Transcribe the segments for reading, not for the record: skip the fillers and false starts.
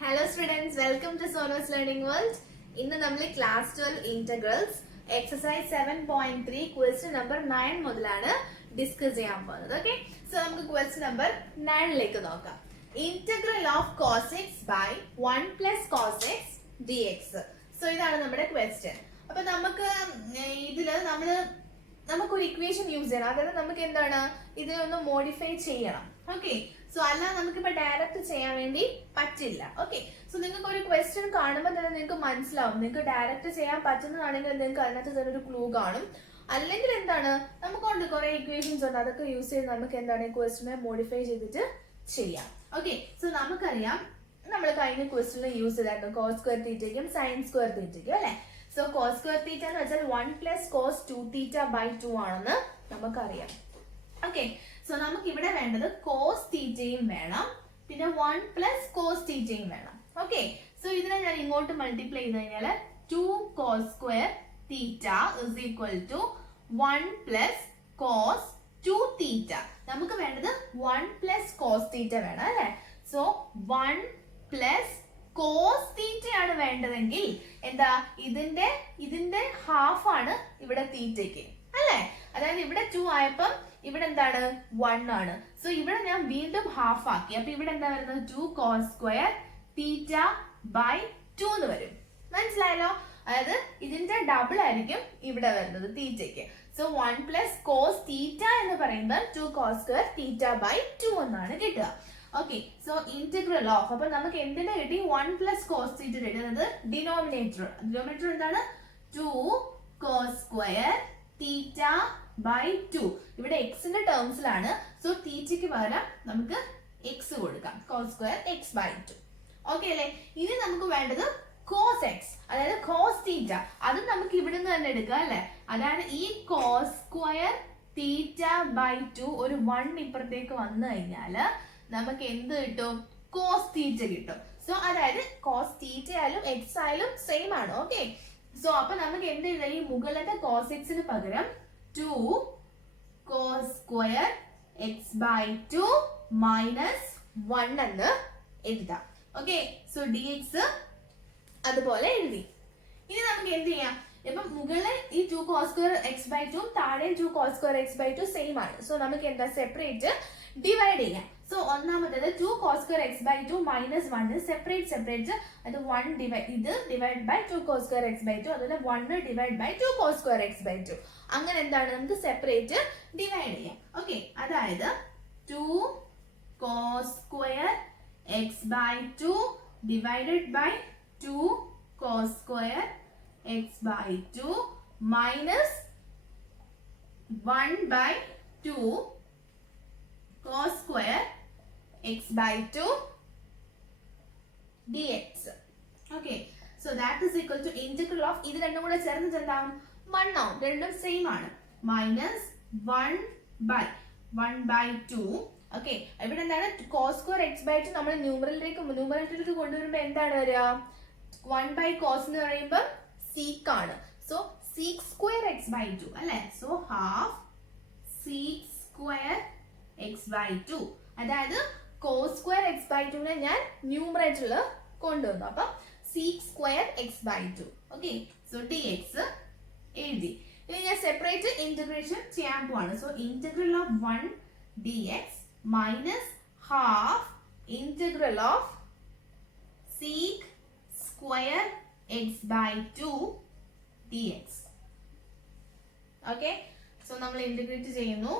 Hello students, welcome to Sonos Learning World. ഇന്ന് നമ്മൾ class 12 integrals exercise 7.3 question number 9 മുതലാണ് discuss ചെയ്യാൻ പോകുന്നത്. ഓക്കെ, സോ നമുക്ക് ക്വസ്റ്റ്യൻ നമ്പർ 9ലേക്ക് നോക്കാം. Integral of cos x by 1 plus cos x dx. So ഇതാണ് നമ്മുടെ ക്വസ്റ്റ്യൻ. അപ്പൊ നമുക്കൊരു ഇക്വേഷൻ യൂസ് ചെയ്യണം, അതായത് നമുക്ക് എന്താണ് ഇതിനൊന്ന് മോഡിഫൈ ചെയ്യണം. ഓക്കെ, സോ അല്ലാതെ നമുക്കിപ്പോ ഡയറക്റ്റ് ചെയ്യാൻ വേണ്ടി പറ്റില്ല. ഓക്കെ, സോ നിങ്ങൾക്ക് ഒരു ക്വസ്റ്റ്യൻ കാണുമ്പോൾ തന്നെ നിങ്ങൾക്ക് മനസ്സിലാവും, നിങ്ങൾക്ക് ഡയറക്റ്റ് ചെയ്യാൻ പറ്റുന്നതാണെങ്കിൽ നിങ്ങൾക്ക് അതിനകത്ത് തന്നെ ഒരു ക്ലൂ കാണും. അല്ലെങ്കിൽ എന്താണ്, നമുക്കുണ്ട് കുറെ ഇക്വേഷൻസ് ഉണ്ട്, അതൊക്കെ യൂസ് ചെയ്ത് നമുക്ക് എന്താണ് ഈ ക്വസ്റ്റ്യനെ മോഡിഫൈ ചെയ്തിട്ട് ചെയ്യാം. ഓക്കെ, സോ നമുക്കറിയാം നമ്മൾ കഴിഞ്ഞ ക്വസ്റ്റ്യനിൽ യൂസ് ചെയ്തായിരുന്നു കോസ് സ്ക്വയർ തീറ്റയ്ക്കും സൈൻ സ്ക്വയർ തീറ്റയ്ക്കും അല്ലെ. സോ കോസ് സ്ക്വയർ തീറ്റ എന്ന് വെച്ചാൽ 1 പ്ലസ് കോസ് 2 തീറ്റ ബൈ 2 ആണെന്ന് നമുക്കറിയാം. ഓക്കെ, സോ നമുക്ക് ഇവിടെ വേണ്ടത് കോസ് തീറ്റയും വേണം, പിന്നെ 1 പ്ലസ് കോസ് തീറ്റയും വേണം. ഓക്കെ, സോ ഇതിനെ ഞാൻ ഇങ്ങോട്ട് മൾട്ടിപ്ലൈ ചെയ്ത് കഴിഞ്ഞാൽ 2 cos square theta is equal to 1 plus cos 2 theta. നമുക്ക് വേണ്ടത് 1 പ്ലസ് കോസ് തീറ്റ വേണം അല്ലെ. സോ 1 പ്ലസ് കോസ് തീറ്റ ആണ് വേണ്ടതെങ്കിൽ എന്താ, ഇതിന്റെ ഹാഫ് ആണ് ഇവിടെ തീറ്റയ്ക്ക് അല്ലെ. അതായത് ഇവിടെ 2 ആയപ്പം ഇവിടെ എന്താണ് 1 ആണ്. സോ ഇവിടെ ഞാൻ വീണ്ടും ഹാഫ് ആക്കി. അപ്പൊ ഇവിടെ എന്താ വരുന്നത് 2 കോസ് സ്ക്വയർ തീറ്റ ബൈ 2 എന്ന് വരും. മനസ്സിലായല്ലോ, അതായത് ഇതിന്റെ ഡബിൾ ആയിരിക്കും ഇവിടെ വരുന്നത് തീറ്റയ്ക്ക്. സോ 1 പ്ലസ് കോസ് തീറ്റ എന്ന് പറയുന്നത് 2 കോസ് സ്ക്വയർ തീറ്റ ബൈ 2 എന്നാണ് കിട്ടുക. ഓക്കെ, സോ ഇന്റഗ്രൽ ഓഫ്, അപ്പൊ നമുക്ക് എന്തിന്റെ കിട്ടി 1 പ്ലസ് കോസ് തീറ്റ കിട്ടി, അതായത് ഡിനോമിനേറ്റർ എന്താണ് 2 കോസ് സ്ക്വയർ തീറ്റ ബൈ 2. ഇവിടെ എക്സിന്റെ ടേംസിലാണ്. സോ തീറ്റയ്ക്ക് പകരം നമുക്ക് എക്സ് കൊടുക്കാം, cos square x by 2. Okay അല്ലെ. ഇനി നമുക്ക് വേണ്ടത് കോസ് എക്സ്, അതായത് കോസ് തീറ്റ. അത് നമുക്ക് ഇവിടെ നിന്ന് തന്നെ എടുക്കാം അല്ലെ. അതായത് ഈ കോസ് സ്ക്വയർ തീറ്റ ബൈ 2 ഒരു 1 ഇപ്പുറത്തേക്ക് വന്നു കഴിഞ്ഞാല് നമുക്ക് എന്ത് കിട്ടും, കോസ് തീറ്റ കിട്ടും. സോ അതായത് കോസ് തീറ്റ ആയാലും എക്സ് ആയാലും സെയിം ആണ്. ഓക്കെ, സോ അപ്പൊ നമുക്ക് എന്ത് ചെയ്താൽ ഈ മുകളിലത്തെ കോസ് എക്സിന് പകരം 2 cos square x by 2 minus 1 എന്ന് എഴുതാം. ഓക്കെ, സോ ഡി എക്സ് അതുപോലെ എഴുതി. ഇനി നമുക്ക് എന്ത് ചെയ്യാം, ഇപ്പൊ മുകളിൽ ഈ 2 കോസ് സ്ക്വയർ എക്സ് ബൈ 2 താഴെ 2 cos square x by 2 same ആണ്. സോ നമുക്ക് എന്താ സെപ്പറേറ്റ് ഡിവൈഡ് ചെയ്യാം. സോ ഒന്നാമത്തേത് 2 cos square x by 2 minus 1 separate അത് 1 divide by 2 cos square x by 2, അതുപോലെ 1 divide by 2 cos square x by 2. അങ്ങനെ എന്താണ് നമുക്ക് സെപ്പറേറ്റ് ഡിവൈഡ് ചെയ്യാം. ഓക്കെ, അതായത് 2 cos square x by 2 divided by 2 cos square x by 2 minus 1 by 2 cos square x by 2 dx. Okay, so that is equal to integral of, ഇത് രണ്ടും കൂടെ ചേർന്നിട്ട് എന്താവും 1 ആവും, രണ്ടും സെയിം ആണ്, മൈനസ് 1 by 2. ഓക്കെ, ഇവിടെ എന്താണ് cos square x by 2 നമ്മൾ ന്യൂമറേറ്ററിലേക്ക് കൊണ്ടുവരുമ്പോൾ എന്താണ് വരിക, 1 by cos എന്ന് പറയുമ്പോൾ sec ആണ്. So sec square x by 2 അല്ലെ. So half sec square x by 2, അതായത് cos square x by 2 നെ ഞാൻ ന്യൂമറേറ്ററിൽ കൊണ്ടുവന്നു. അപ്പൊ sec square x by 2. Okay, so dx എഴുതി. ഇനി ഞാൻ സെപ്പറേറ്റ് ഇന്റഗ്രേഷൻ ചെയ്യാൻ പോവാണ്. So integral of 1 dx minus half integral of sec square x by 2 dx. Okay, so നമ്മൾ ഇന്റഗ്രേറ്റ് ചെയ്യുന്നു.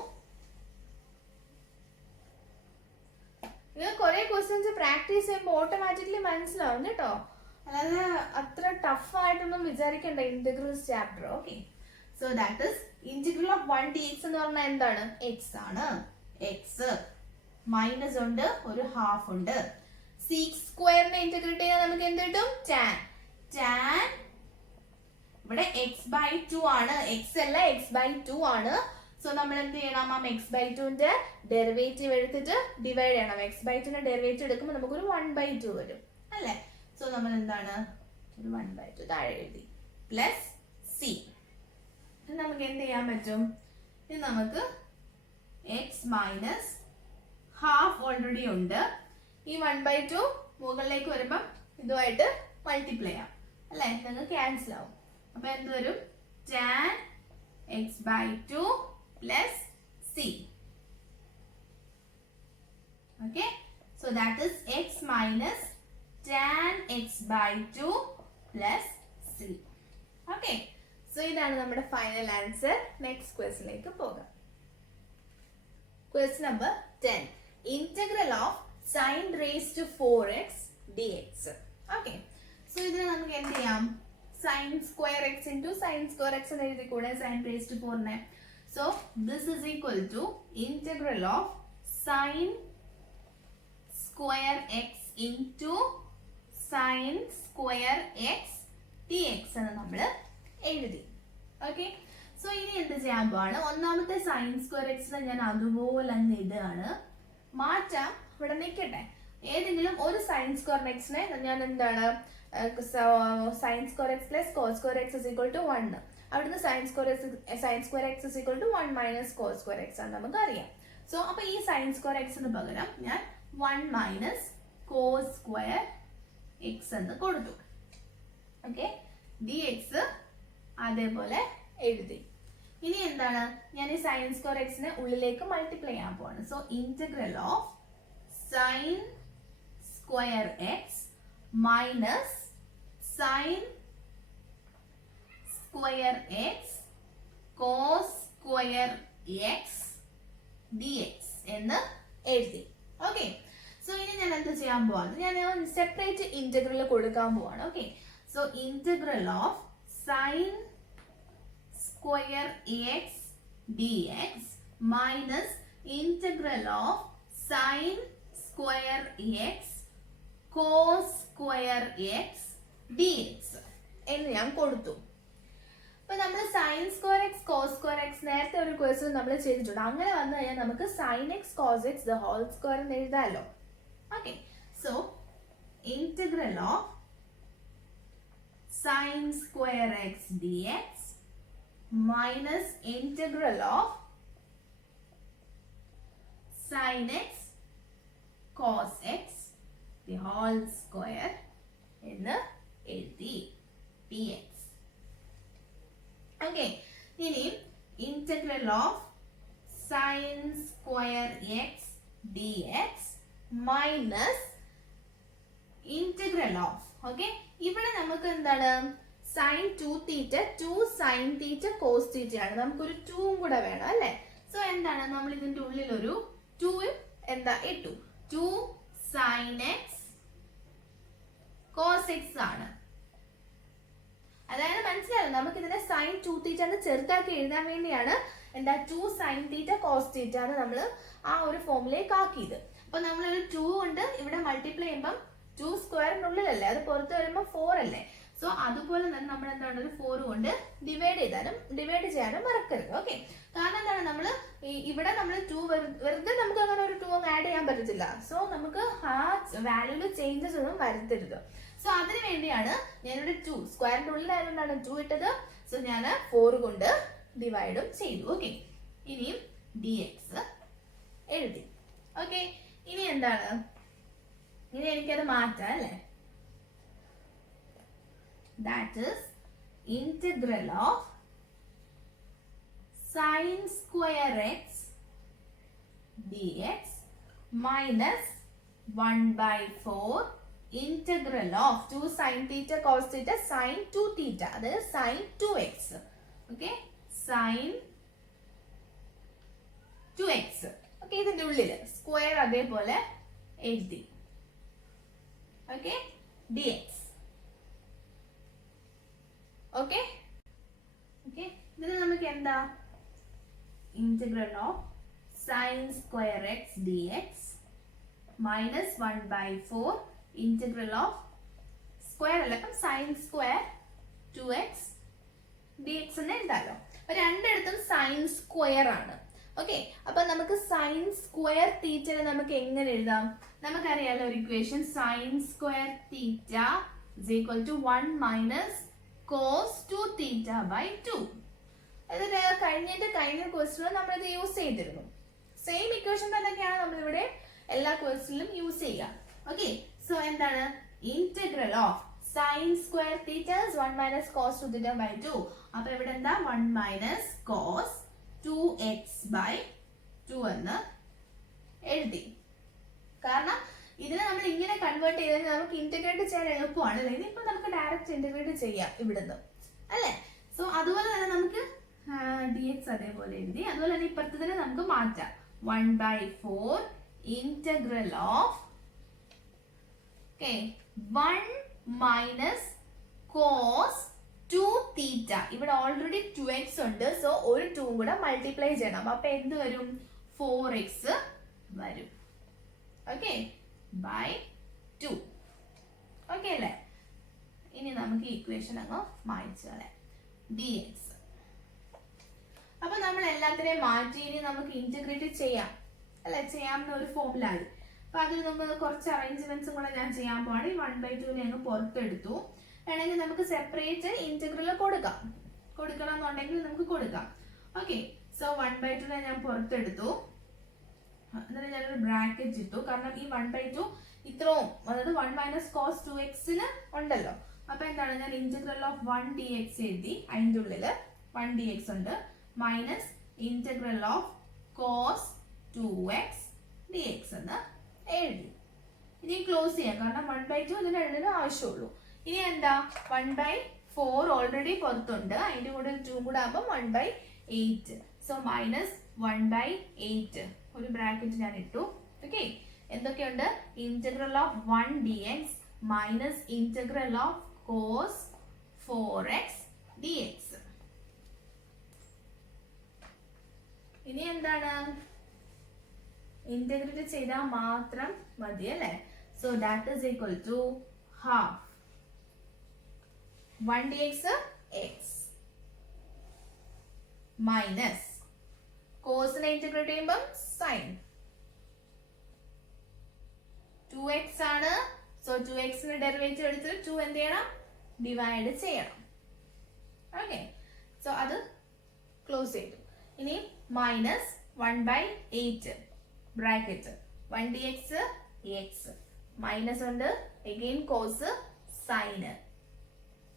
കുറെ ക്വസ്റ്റ്യൻസ് പ്രാക്ടീസ് ചെയ്യുമ്പോൾ ഓട്ടോമാറ്റിക്കലി മനസ്സിലാവും കേട്ടോ, അല്ലാതെ അത്ര ടഫ് ആയിട്ടൊന്നും വിചാരിക്കണ്ട integrals chapter. Okay, so that is integral of 1 dx എന്ന് പറഞ്ഞാൽ എന്താണ്, എക്സ് ആണ്. എക്സ് മൈനസ് ഉണ്ട്, ഒരു ഹാഫ് ഉണ്ട്. സീക് സ്ക്വയറിനെ ഇന്റഗ്രേറ്റ് ചെയ്താൽ നമുക്ക് എന്ത് കിട്ടും, ടാൻ ഇവിടെ എക്സ് ബൈ 2 ആണ്, എക്സ് അല്ല എക്സ് ബൈ 2 ആണ്. സോ നമ്മൾ എന്ത് ചെയ്യണം, എക്സ് ബൈ 2ന്റെ ഡെറിവേറ്റീവ് എടുത്തിട്ട് ഡിവൈഡ് ചെയ്യണം. എക്സ് ബൈ 2ന്റെ ഡെറിവേറ്റീവ് എടുക്കുമ്പോൾ നമുക്കൊരു 1 by 2 വരും അല്ലെ. സോ നമ്മൾ എന്താണ് ഒരു 1 by 2 താഴെ എഴുതി, പ്ലസ് സി. നമുക്ക് എന്ത് ചെയ്യാൻ പറ്റും, ഇത് നമുക്ക് എക്സ് മൈനസ് ഹാഫ് ഓൾറെഡി ഉണ്ട്, ഈ 1/2 മുകളിലേക്ക് വരുമ്പം ഇതുമായിട്ട് മൾട്ടിപ്ലൈ ചെയ്യാം അല്ലേ, നിങ്ങൾക്ക് ക്യാൻസൽ ആവും. അപ്പൊ എന്ത് വരും? tan x/2 plus c. Okay, so that is x minus tan x/2 plus c. Okay, so ഇതാണ് നമ്മുടെ ഫൈനൽ ആൻസർ. നെക്സ്റ്റ് ക്വസ്റ്റ്യനിലേക്ക് പോകാം. Question number 10. Integral of sin raised to 4x dx. Okay, so ഇതിനെ നമുക്ക് എന്ത് ചെയ്യാം? sin square x into sin square x എന്ന് എഴുതി കൂടെ sin raised to 4 നെ. So this is equal to integral of sin square x into sin square x dx എന്ന് നമ്മൾ എഴുതി. ഓക്കെ, സോ ഇനി എന്ത് ചെയ്യാൻ പോവാണ്? ഒന്നാമത്തെ സൈൻ സ്ക്വയർ എക്സിനെ ഞാൻ അതുപോലെ അങ്ങ് ഇടുകയാണ്. മാറ്റാം, ഇവിടെ നിൽക്കട്ടെ. ഏതെങ്കിലും ഒരു സൈൻ സ്ക്വയർ എക്സിനെ ഞാൻ എന്താണ് sine square x plus cos square x is equal to 1. അവിടുന്ന് sine square x is equal to 1 minus cos square x ആണ് നമുക്ക് അറിയാം. സോ അപ്പൊ ഈ സൈൻ സ്ക്വയർ എക്സിന് പകരം ഞാൻ 1 മൈനസ് കോസ് സ്ക്വയർ എക്സ് എന്ന് കൊടുത്തു. ഓക്കെ, ഡി എക്സ് അതേപോലെ എഴുതി. ഇനി എന്താണ്? ഞാൻ ഈ സൈൻ സ്ക്വയർ എക്സിനെ ഉള്ളിലേക്ക് മൾട്ടിപ്ലൈ ചെയ്യാൻ പോവാണ്. So integral of sine square x minus sine square x cos square x d x എന്ന് എഴുതി. ഓക്കെ, സോ ഇനി ഞാൻ എന്ത് ചെയ്യാൻ പോവാണ്? ഞാൻ സെപ്പറേറ്റ് ഇന്റഗ്രൽ കൊടുക്കാൻ പോവാണ്. Okay, so integral of sign square x dx minus integral of sin square x cos square x dx എന്ന് ഞാൻ കൊടുത്തു. അപ്പൊ നമ്മൾ sine square x cos square x നേരത്തെ ഒരു ക്വസ്റ്റ്യൻ നമ്മൾ ചെയ്തിട്ടുണ്ട്. അങ്ങനെ വന്നു കഴിഞ്ഞാൽ നമുക്ക് sine x cos x the whole square എന്ന് എഴുതാമല്ലോ. Okay, so integral of sine square x dx minus integral of sin x cos x the whole square എന്ന് എഴുതി dx. ഓക്കെ, ഇനി integral of sin square x dx minus integral of, okay, ഇവിടെ നമുക്ക് എന്താണ്? Sign 2 തീറ്റ 2 sine theta cos theta ആണ്. നമുക്കൊരു 2 കൂടെ വേണം അല്ലേ? സോ എന്താണ്? നമ്മൾ ഇതിന്റെ ഉള്ളിൽ ഒരു 2 എന്താ ഇട്ടു. 2 സൈൻ എക്സ് കോസ് എക്സ് ആണ്. അതായത് മനസ്സിലായോ? നമുക്ക് ഇതിനെ സൈൻ 2 തീറ്റ എന്ന് ചെറുതാക്കി എഴുതാൻ വേണ്ടിയാണ് എന്താ 2 സൈൻ തീറ്റ കോസ് തീറ്റ എന്ന് നമ്മൾ ആ ഒരു ഫോമിലേക്ക് ആക്കിയത്. അപ്പൊ നമ്മളൊരു 2 കൊണ്ട് ഇവിടെ മൾട്ടിപ്ലൈ ചെയ്യുമ്പം 2 സ്ക്വയറിനുള്ളിലല്ലേ, അത് പുറത്ത് വരുമ്പോൾ 4 അല്ലേ. സോ അതുപോലെ തന്നെ നമ്മൾ എന്താണ് ഒരു 4 കൊണ്ട് ഡിവൈഡ് ചെയ്യാനും മറക്കരുത്. ഓക്കെ, കാരണം എന്താണ്? നമ്മൾ ഇവിടെ നമ്മൾ 2 വെറുതെ നമുക്ക് അങ്ങനെ ഒരു 2 അങ്ങ് ആഡ് ചെയ്യാൻ പറ്റത്തില്ല. സോ നമുക്ക് ആ വാല്യൂല് ചേഞ്ചസ് ഒന്നും വരുത്തരുത്. സോ അതിനു വേണ്ടിയാണ് ഞാനിവിടെ 2 സ്ക്വയറിന്റെ ഉള്ളിലായതുകൊണ്ടാണ് 2 ഇട്ടത്. സോ ഞാൻ 4 കൊണ്ട് ഡിവൈഡും ചെയ്തു. ഓക്കെ, ഇനിയും ഡി എക്സ് എഴുതി. ഓക്കെ, ഇനി എന്താണ്? ഇനി എനിക്കത് മാറ്റാം അല്ലേ? That is integral of sin square x dx minus 1/4 integral of 2 sin theta cos theta sin 2 theta, that is sin 2x. Okay, sin 2x. Okay, ഇതിന്റെ ഉള്ളിൽ സ്ക്വയർ അതേപോലെ എഴുതി. Okay, dx. ഓക്കെ, ഓക്കെ, ഇതിന് നമുക്ക് എന്താ? Integral of sine square x d X minus 1/4 integral of square അല്ല, അപ്പം sign square 2x dx എന്ന് എഴുതാലോ. അപ്പൊ രണ്ടിടത്തും സൈൻ സ്ക്വയർ ആണ്. ഓക്കെ, അപ്പൊ നമുക്ക് സൈൻ സ്ക്വയർ തീറ്റനെ നമുക്ക് എങ്ങനെ എഴുതാം? നമുക്കറിയാലോ ഒരു equation, sign square theta is equal to 1 minus cos 2 theta by 2. ഇത് കഴിഞ്ഞ ക്വസ്റ്റ്യനിൽ നമ്മളിത് യൂസ് ചെയ്തിരുന്നു. സെയിം ഇക്വേഷൻ തന്നെയാണ് നമ്മളിവിടെ എല്ലാ ക്വസ്റ്റ്യനിലും യൂസ് ചെയ്യുക. ഓക്കെ, സോ എന്താണ് integral of sine square theta 1 minus cos 2 theta by 2. അപ്പൊ ഇവിടെ എന്താ 1 മൈനസ് കോസ് 2x ബൈ 2 എന്ന് എഴുതി. കാരണം ഇതിനെ നമ്മൾ ഇങ്ങനെ കൺവേർട്ട് ചെയ്താൽ നമുക്ക് ഇന്റഗ്രേറ്റ് ചെയ്യാൻ എളുപ്പമാണ് അല്ലേ. ഇതിപ്പോ നമുക്ക് ഡയറക്റ്റ് ഇന്റഗ്രേറ്റ് ചെയ്യാം ഇവിടുന്ന് അല്ലേ. സോ അതുപോലെ തന്നെ നമുക്ക് dx അതേപോലെ എഴുതി. അതുപോലെ തന്നെ ഇപ്പുറത്തതിനെ നമുക്ക് മാറ്റാം. 1/4 ഇന്റഗ്രൽ ഓഫ് 1 മൈനസ് കോസ് 2 തീറ്റ. ഇവിടെ ഓൾറെഡി 2x ഉണ്ട്. സോ ഒരു 2 കൂടെ മൾട്ടിപ്ലൈ ചെയ്യണം. അപ്പൊ എന്ത് വരും 4x വരും. Okay bye 2. ഓക്കെ അല്ലേ. ഇനി നമുക്ക് ഇക്വേഷൻ അങ്ങ് മായ്ച്ചു കളയാം. dx. അപ്പൊ നമ്മൾ എല്ലാത്തിനെയും മാറ്റി ഇനി നമുക്ക് ഇന്റഗ്രേറ്റ് ചെയ്യാം അല്ലെ. ചെയ്യാവുന്ന ഒരു ഫോമുല ആയി. അപ്പൊ അതിൽ നമ്മൾ കുറച്ച് അറേഞ്ച്മെന്റ്സും കൂടെ ഞാൻ ചെയ്യാൻ പോവാണ്. 1/2 അങ്ങ് പുറത്തെടുത്തു. വേണമെങ്കിൽ നമുക്ക് സെപ്പറേറ്റ് ഇന്റഗ്രൽ കൊടുക്കണം എന്നുണ്ടെങ്കിൽ നമുക്ക് കൊടുക്കാം. ഓക്കെ സോ 1/2 ഞാൻ പുറത്തെടുത്തു. എന്നിട്ട് ഞാനൊരു ബ്രാക്കറ്റ് ഇട്ടു. കാരണം ഈ 1/2 ഇത്രയും അതായത് 1 മൈനസ് കോസ് 2x ഉണ്ടല്ലോ. അപ്പൊ എന്താണ് ഞാൻ ഇന്റഗ്രൽ ഓഫ് 1 dx എഴുതി. അതിൻ്റെ ഉള്ളില് 1 dx ഉണ്ട്. Minus integral of cos 2x dx എന്ന് എഴുതി. ഇനി ക്ലോസ് ചെയ്യാം. കാരണം 1/2 ഇതിന് രണ്ടിനും ആവശ്യമുള്ളൂ. ഇനി എന്താ 1/4 ഓൾറെഡി പുറത്തുണ്ട്. അതിന്റെ കൂടെ 2 കൂടെ ആകുമ്പോൾ 1/8. സോ മൈനസ് 1/8 ഒരു ബ്രാക്കറ്റ് ഞാൻ ഇട്ടു. ഓക്കെ എന്തൊക്കെയുണ്ട് integral of 1 dx minus integral of cos 4x dx. ഇനി എന്താണ് ഇന്റഗ്രേറ്റ് ചെയ്താൽ മാത്രം മതി അല്ലേ. So that is equal to half 1 dx x minus കോസിനെ ഇന്റഗ്രേറ്റ് ചെയ്യുമ്പോൾ സൈൻ 2x ആണ്. സോ 2x ഡെറിവേറ്റീവ് എടുത്തിട്ട് 2 എന്ത് ചെയ്യണം ഡിവൈഡ് ചെയ്യണം. ഓക്കെ സോ അത് ക്ലോസ് ചെയ്തു. ഇനി minus 1/8 bracket 1 dx x minus ഉണ്ട്. അഗെയിൻ കോസ് സൈന്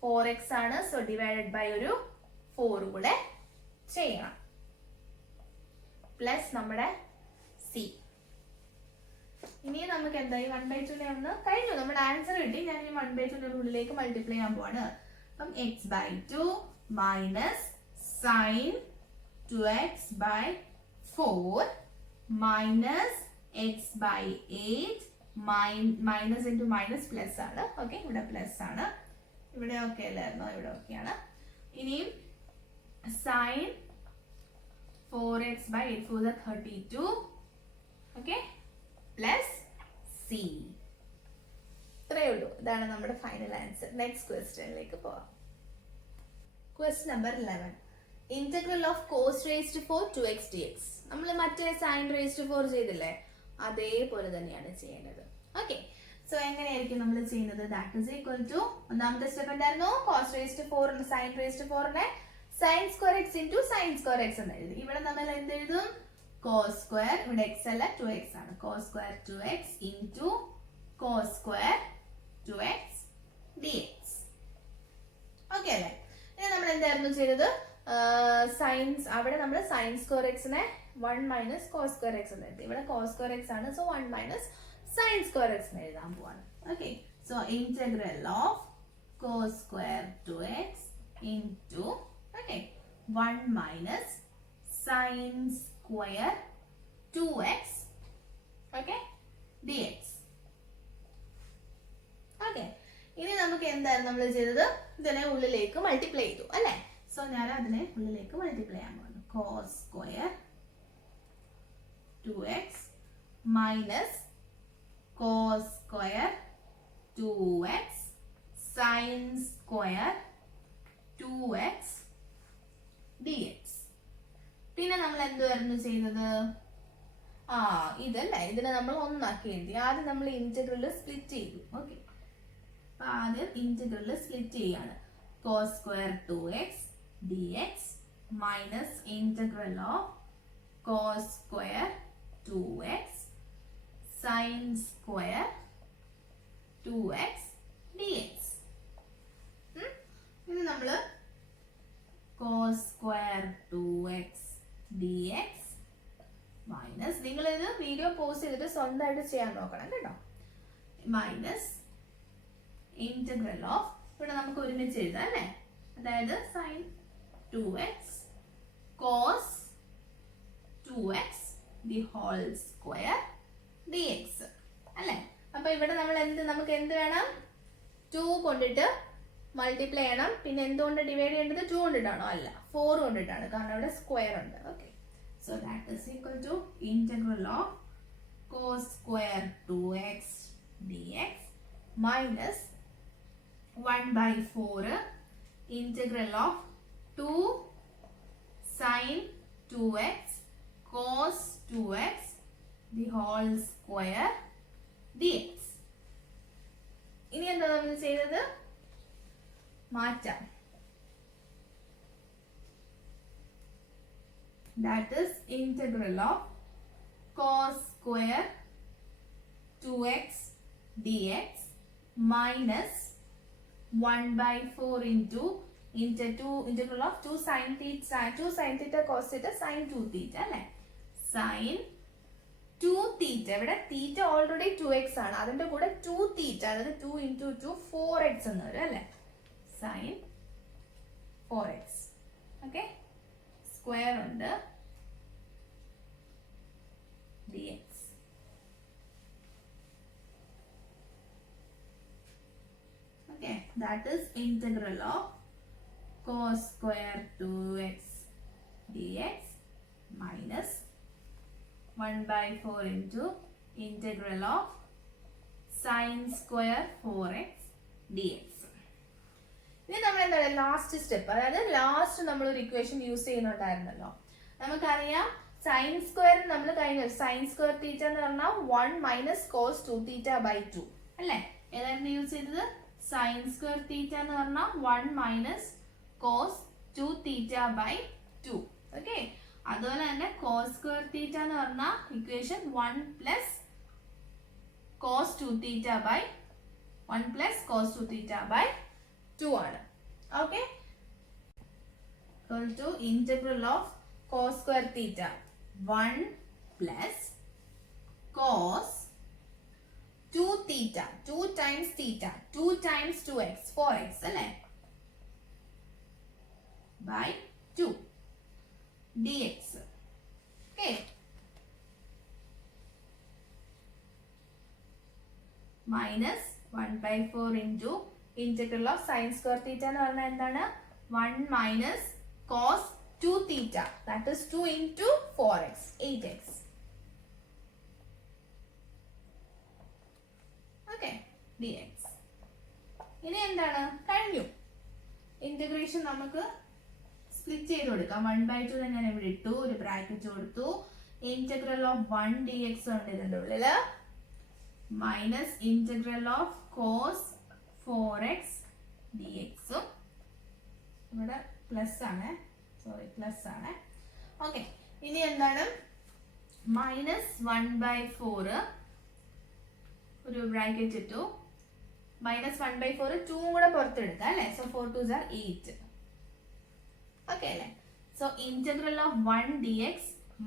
4x ആണ്. സോ ഡിവൈഡഡ് ബൈ ഒരു 4 കൂടെ ചെയ്യണം. പ്ലസ് നമ്മുടെ സി. ഇനി നമുക്ക് എന്തായി 1/2 ഒന്ന് കഴിഞ്ഞു. നമ്മുടെ ആൻസർ കിട്ടി. ഞാൻ ഈ 1/2 ഉള്ളിലേക്ക് മൾട്ടിപ്ലൈ ചെയ്യാൻ പോവാണ്. അപ്പം x/2 minus sine 2x by 4 minus x/8 minus into minus plus ആണ്. ഓക്കെ ഇവിടെ പ്ലസ് ആണ്. ഇവിടെ ഓക്കെ അല്ലായിരുന്നോ. ഇവിടെ ഓക്കെയാണ്. ഇനിയും sign 4x/8 4 32. Okay plus C. ഇത്രയേ ഉള്ളൂ. ഇതാണ് നമ്മുടെ ഫൈനൽ ആൻസർ. നെക്സ്റ്റ് ക്വസ്റ്റ്യനിലേക്ക് പോവാം. Question number 11 integral of cos raised to 4 2x dx. നമ്മൾ മറ്റേ സൈൻ റേസ്ഡ് ടു 4 ചെയ്തില്ലേ അതേപോലെ തന്നെയാണ് ചെയ്യേണ്ടത്. ഓക്കെ സോ എങ്ങനെയായിരിക്കും നമ്മൾ ചെയ്യുന്നത്. ദാറ്റ് ഈസ് ഈക്വൽ ടു ഒന്നാമത്തെ സ്റ്റെപ്പ് എന്തായിരുന്നു cos raised to 4 sine raised to 4 sine square x into sine square x എന്ന് എഴുതി. ഇവിടെ നമ്മൾ എന്ത് എഴുതും കോസ് സ്ക്വയർ. ഇവിടെ x അല്ല 2x ആണ്. Cos square 2x into cos square 2x dx. Okay അല്ലേ. ഇനി നമ്മൾ എന്തായിരുന്നു ചെയ്തത് സൈൻസ് അവിടെ നമ്മൾ സൈൻ സ്ക്വയർ എക്സിനെ 1 മൈനസ് കോസ് സ്ക്വയർ എക്സ് എന്ന് എഴുതി. ഇവിടെ കോസ് സ്ക്വയർ എക്സ് ആണ്. So 1 minus sine square x എന്ന് എഴുതാൻ പോവാണ്. Okay so integral of cos square 2x into 1 minus sine square 2x dx. Okay ഇനി നമുക്ക് എന്തായിരുന്നു നമ്മൾ ചെയ്തത് ഇതിനെ ഉള്ളിലേക്ക് മൾട്ടിപ്ലൈ ചെയ്തു അല്ലേ. സോ ഞാൻ അതിനെ ഉള്ളിലേക്ക് മൾട്ടിപ്ലൈ ചെയ്യാൻ പോകുന്നു. Cos square 2x minus cos square 2x sine square 2x dx. പിന്നെ നമ്മൾ എന്തുവായിരുന്നു ചെയ്യുന്നത് ഇതല്ലേ. ഇതിനെ നമ്മൾ ഒന്നാക്കി എഴുതി. ആദ്യം നമ്മൾ ഇന്റഗ്രൽ സ്പ്ലിറ്റ് ചെയ്തു. ഓക്കെ ആദ്യം ഇന്റഗ്രൽ സ്പ്ലിറ്റ് ചെയ്യാണ്. Cos square 2x dx minus integral of cos square 2x sine square 2x dx. ഇത് നമ്മൾ cos square 2x dx minus, നിങ്ങൾ ഇത് വീഡിയോ പോസ് ചെയ്തിട്ട് സ്വന്തമായിട്ട് ചെയ്യാൻ നോക്കണം കേട്ടോ, മൈനസ് ഇന്റഗ്രൽ ഓഫ്, ഇവിടെ നമുക്ക് ഒരുമിച്ച് എഴുതാം അല്ലേ, അതായത് sin 2x cos 2x the whole square dx അല്ലേ. അപ്പൊ ഇവിടെ നമ്മൾ നമുക്ക് എന്ത് വേണം, 2 കൊണ്ടിട്ട് മൾട്ടിപ്ലൈ ചെയ്യണം. പിന്നെ എന്തുകൊണ്ട് ഡിവൈഡ് ചെയ്യേണ്ടത്, 2 കൊണ്ടിട്ടാണോ, അല്ല 4 കൊണ്ടിട്ടാണ്, കാരണം ഇവിടെ സ്ക്വയർ ഉണ്ട്. Okay, so that is equal to integral of cos square 2x dx minus 1/4 integral of 2 sin 2x cos 2x the whole square dx. ഇനി എന്താ നമ്മൾ ചെയ്തത്, മാറ്റാം. That is integral of cos square 2x dx minus 1/4 into integral of 2 sin theta cos theta sin 2 theta അല്ലേ, sin 2 theta, ഇവിടെ theta already 2x ആണ്, അതിന്റെ കൂടെ 2 theta, അതായത് 2 into 2 4x എന്ന് വരും അല്ലേ, sin 4x. ഓക്കെ, സ്ക്വയർ ഉണ്ട് dx. Okay, that is integral of cos square 2x dx minus 1/4 into integral of sin square 4x dx. ഇനി നമ്മൾ എന്താണ് ലാസ്റ്റ് സ്റ്റെപ്പ്, അതായത് ലാസ്റ്റ് നമ്മൾ ഒരു ഇക്വേഷൻ യൂസ് ചെയ്യുന്നുണ്ടായിരുന്നല്ലോ, നമുക്കറിയാം സൈൻ സ്ക്വയർ നമ്മൾ കഴിഞ്ഞു, സൈൻ സ്ക്വയർ തീറ്റ എന്ന് പറഞ്ഞാൽ 1 മൈനസ് കോസ് 2 തീറ്റ ബൈ 2 അല്ലേ. ഏതായിരുന്നു യൂസ് ചെയ്തത്, സൈൻ സ്ക്വയർ തീറ്റ എന്ന് പറഞ്ഞാൽ 1 minus cos 2 theta by 2. Okay, അതുപോലെ തന്നെ കോസ് സ്ക്വയർ തീറ്റ എന്ന് പറഞ്ഞാൽ equation 1 plus cos 2 theta by 1 plus cos 2 theta by 2 ആണ്. Okay, to integral of cos square theta 1 plus cos 2 theta 2 times theta 2 times 2x 4x അല്ലേ by 2 dx. okay, minus 1/4 into integral of sin square theta എന്ന് പറഞ്ഞാൽ എന്താണ്, 1 minus cos 2 theta, that is 2 into 4x 8x. okay, dx. ഇനി എന്താണ്, കഴിഞ്ഞു. Integration നമുക്ക് split ചെയ്ത് കൊടുക്കാം. 1/2 ഞാൻ ഇവിടെ ഇട്ടു, ഒരു ബ്രാക്കറ്റ് കൊടുത്തു. ഇന്റഗ്രൽ ഓഫ് 1 dx ഉണ്ട് ഇതിന്റെ ഉള്ളില്, minus integral of cos 4x dx ഉം ഇവിടെ പ്ലസ് ആണ്, സോറി പ്ലസ് ആണ്. ഓക്കെ, ഇനി എന്താണ്, മൈനസ് 1/4 ഒരു ബ്രാക്കറ്റ് ഇട്ടു, മൈനസ് 1/4 2 കൂടെ പുറത്തെടുക്കാം അല്ലേ, സോ 4 2s are 8. ഓക്കെ അല്ലേ, so integral of 1 dx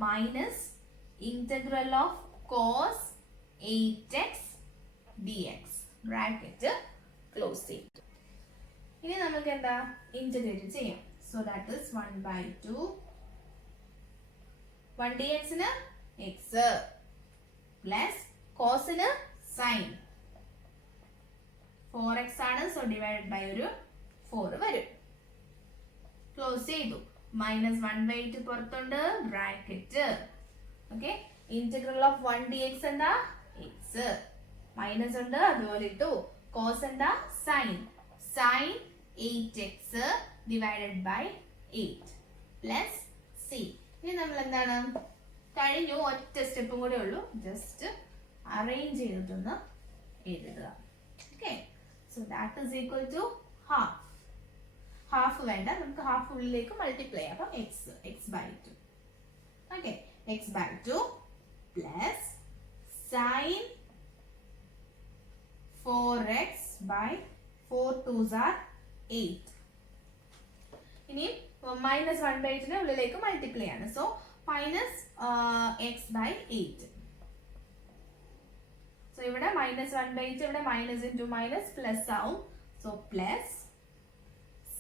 minus integral of cos 8x dx bracket close ചെയ്യും. ഇനി നമുക്ക് എന്താ ഇന്റഗ്രേറ്റ് ചെയ്യാം. സോ ദാറ്റ് ഈസ് 1/2 1 dx ന് x പ്ലസ് കോസിന് സൈൻ 4x ആണ്, സോ ഡിവൈഡഡ് ബൈ ഒരു 4 വരും. ക്ലോസ് ചെയ്തു, മൈനസ് 1/8 പുറത്തുണ്ട്, bracket. Okay, integral of 1 dx എന്താ, x മൈനസ് ഉണ്ട്, അതുപോലെ ഇട്ടു. കോസ് എന്താ, sine 8x divided by 8 plus C. ഇനി നമ്മൾ എന്താണ്, കഴിഞ്ഞു, ഒറ്റ സ്റ്റെപ്പും കൂടെ ഉള്ളൂ, ജസ്റ്റ് അറേഞ്ച് ചെയ്തിട്ടൊന്ന് എഴുതുക. Okay, so that is equal to half. Half വേണ്ട, നമുക്ക് ഹാഫ് ഉള്ളിലേക്ക് മൾട്ടിപ്ലൈ ചെയ്യാം. അപ്പം x/2. Okay, x/2 plus sine 4x by 4 2s are 8. ഇനി മൈനസ് 1/8 ഉള്ളിലേക്ക് മൾട്ടിപ്ലൈ ആണ്. So minus x by 8. So ഇവിടെ മൈനസ് 1/8 ഇവിടെ മൈനസ് ഇൻറ്റു മൈനസ് പ്ലസ് ആവും. So plus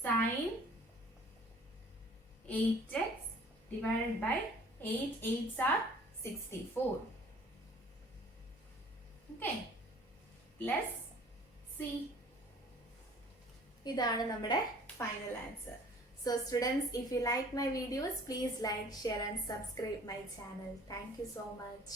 sine 8x divided by 8 8s are 64. Okay. Plus C. ഇതാണ് നമ്മുടെ final answer. So students, if you like my videos, please like, share and subscribe my channel. Thank you so much.